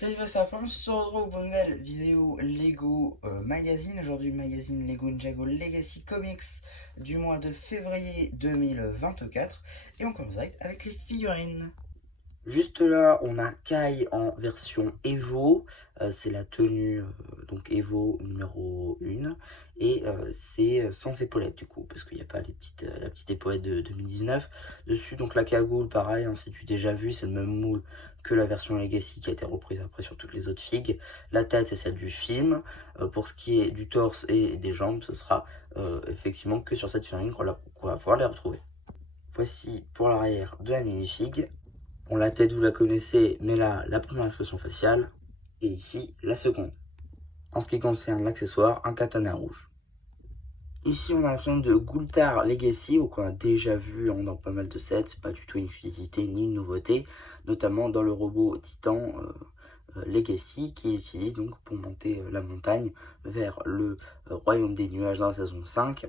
Salut, c'est la fin, on se retrouve pour une nouvelle vidéo Lego Magazine. Aujourd'hui, magazine Lego Ninjago Legacy Comics du mois de février 2024. Et on commence direct avec les figurines. Juste là, on a Kai en version Evo, c'est la tenue donc Evo numéro 1, et c'est sans épaulettes du coup, parce qu'il n'y a pas la petite épaulette de 2019. Dessus, donc la cagoule, pareil, hein, c'est du déjà vu, c'est le même moule que la version Legacy qui a été reprise après sur toutes les autres figues. La tête, c'est celle du film. Pour ce qui est du torse et des jambes, ce sera effectivement que sur cette figurine qu'on va pouvoir les retrouver. Voici pour l'arrière de la minifig. On la tête, vous la connaissez, mais là, la première expression faciale, et ici, la seconde. En ce qui concerne l'accessoire, un katana rouge. Ici, on a la version de Gultar Legacy, qu'on a déjà vu dans pas mal de sets, c'est pas du tout une exclusivité ni une nouveauté, notamment dans le robot Titan Legacy, qui utilise donc pour monter la montagne vers le royaume des nuages dans la saison 5,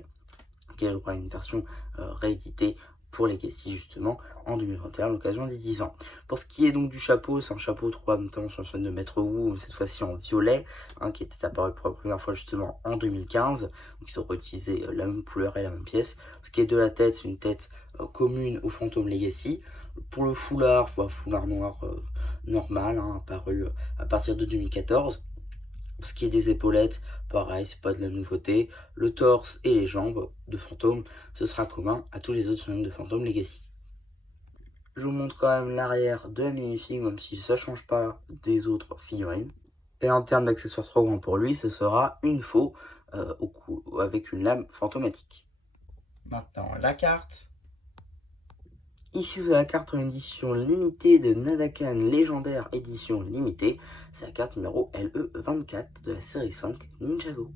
qui est une version rééditée pour Legacy justement en 2021 à l'occasion des 10 ans. Pour ce qui est donc du chapeau, c'est un chapeau 3 notamment sur la chaîne de Maître Wu, cette fois-ci en violet, qui était apparu pour la première fois justement en 2015, donc ils ont réutilisé la même couleur et la même pièce. Ce qui est de la tête, c'est une tête commune au fantôme Legacy. Pour le foulard, foulard noir normal, apparu à partir de 2014. Pour ce qui est des épaulettes, pareil, c'est pas de la nouveauté. Le torse et les jambes de fantôme, ce sera commun à tous les autres figurines de fantôme Legacy. Je vous montre quand même l'arrière de la minifig, même si ça change pas des autres figurines. Et en termes d'accessoires trop grands pour lui, ce sera une faux au cou avec une lame fantomatique. Maintenant, la carte. Ici, vous avez la carte en édition limitée de Nadakan Légendaire édition limitée. C'est la carte numéro LE24 de la série 5 Ninjago.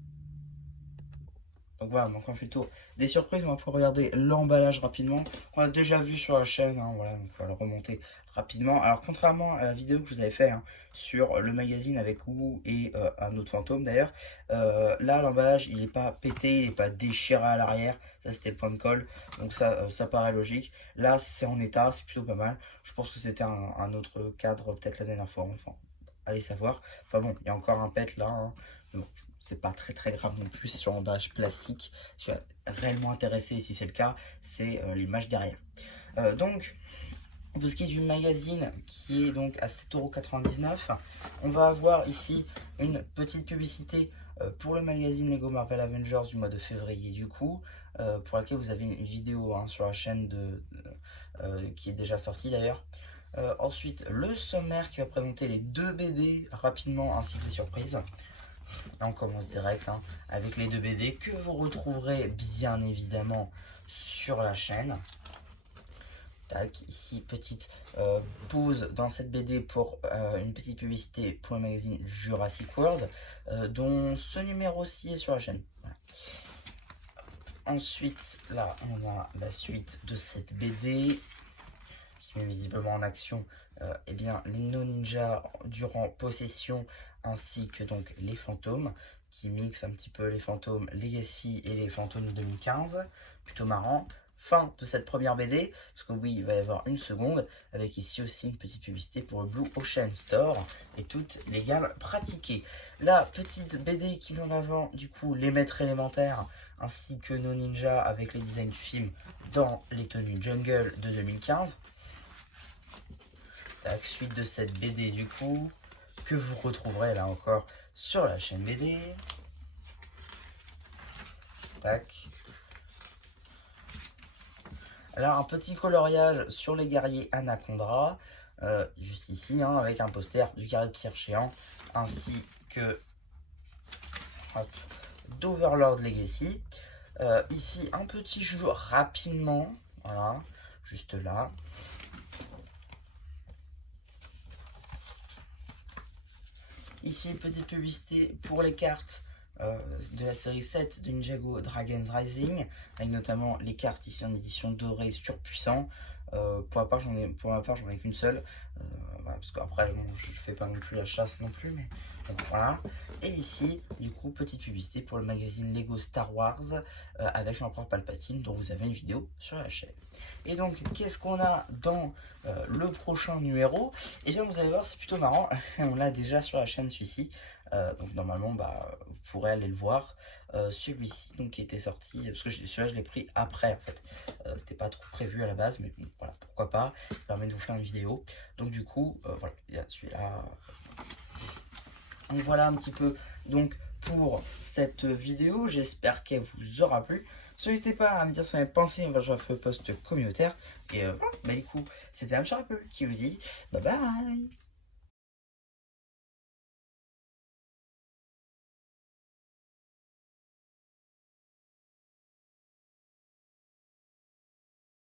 Donc voilà, donc on fait le tour des surprises. On va pouvoir regarder l'emballage rapidement. On a déjà vu sur la chaîne, voilà, donc on va le remonter rapidement. Alors contrairement à la vidéo que je vous avais fait sur le magazine avec Wu et un autre fantôme d'ailleurs, là l'emballage il n'est pas pété, il n'est pas déchiré à l'arrière. Ça c'était le point de colle, donc ça paraît logique. Là c'est en état, c'est plutôt pas mal. Je pense que c'était un autre cadre peut-être la dernière fois, enfin allez savoir. Enfin bon, il y a encore un pet là, bon, c'est pas très grave non plus, c'est sur l'emballage plastique. Ce qui va réellement intéresser, si c'est le cas, c'est l'image derrière. Donc, pour ce qui est du magazine, qui est donc à 7,99 €, on va avoir ici une petite publicité pour le magazine Lego Marvel Avengers du mois de février du coup, pour laquelle vous avez une vidéo sur la chaîne qui est déjà sortie d'ailleurs. Ensuite, le sommaire qui va présenter les deux BD rapidement ainsi que les surprises. Là, on commence direct avec les deux BD que vous retrouverez bien évidemment sur la chaîne. Tac, ici, petite pause dans cette BD pour une petite publicité pour le magazine Jurassic World, dont ce numéro-ci est sur la chaîne. Voilà. Ensuite, là, on a la suite de cette BD qui met visiblement en action eh bien, les no-ninjas durant possession ainsi que donc les fantômes qui mixent un petit peu les fantômes Legacy et les fantômes 2015, plutôt marrant. Fin de cette première BD, parce que oui, il va y avoir une seconde, avec ici aussi une petite publicité pour le Blue Ocean Store et toutes les gammes pratiquées. La petite BD qui met en avant du coup les maîtres élémentaires ainsi que nos ninjas avec les designs du film dans les tenues Jungle de 2015. Tac, suite de cette BD du coup, que vous retrouverez là encore sur la chaîne BD. Tac. Alors un petit coloriage sur les guerriers Anaconda, juste ici, avec un poster du guerrier de pierre géant, ainsi que d'Overlord Legacy. Ici un petit jeu rapidement, voilà, juste là. Ici, petite publicité pour les cartes de la série 7 de Ninjago Dragon's Rising, avec notamment les cartes ici en édition dorée surpuissant. Pour ma part, j'en ai qu'une seule. voilà, parce qu'après, bon, je fais pas non plus la chasse non plus, mais donc voilà. Et ici, du coup, petite publicité pour le magazine Lego Star Wars avec l'empereur Palpatine, dont vous avez une vidéo sur la chaîne. Et donc, qu'est-ce qu'on a dans le prochain numéro? Et bien, vous allez voir, c'est plutôt marrant. On l'a déjà sur la chaîne, celui-ci. Donc, normalement, bah, vous pourrez aller le voir. Celui-ci, donc, qui était sorti, parce que celui-là, je l'ai pris après, en fait. C'était pas trop prévu à la base, mais bon, voilà, pourquoi pas. Ça permet de vous faire une vidéo. Donc, du coup, voilà, il y a celui-là. Donc, voilà un petit peu. Donc, pour cette vidéo, j'espère qu'elle vous aura plu. N'hésitez pas à me dire ce que vous avez pensé, je vais faire le post communautaire. Et voilà, bah du coup, c'était un petit peu qui vous dit bye bye.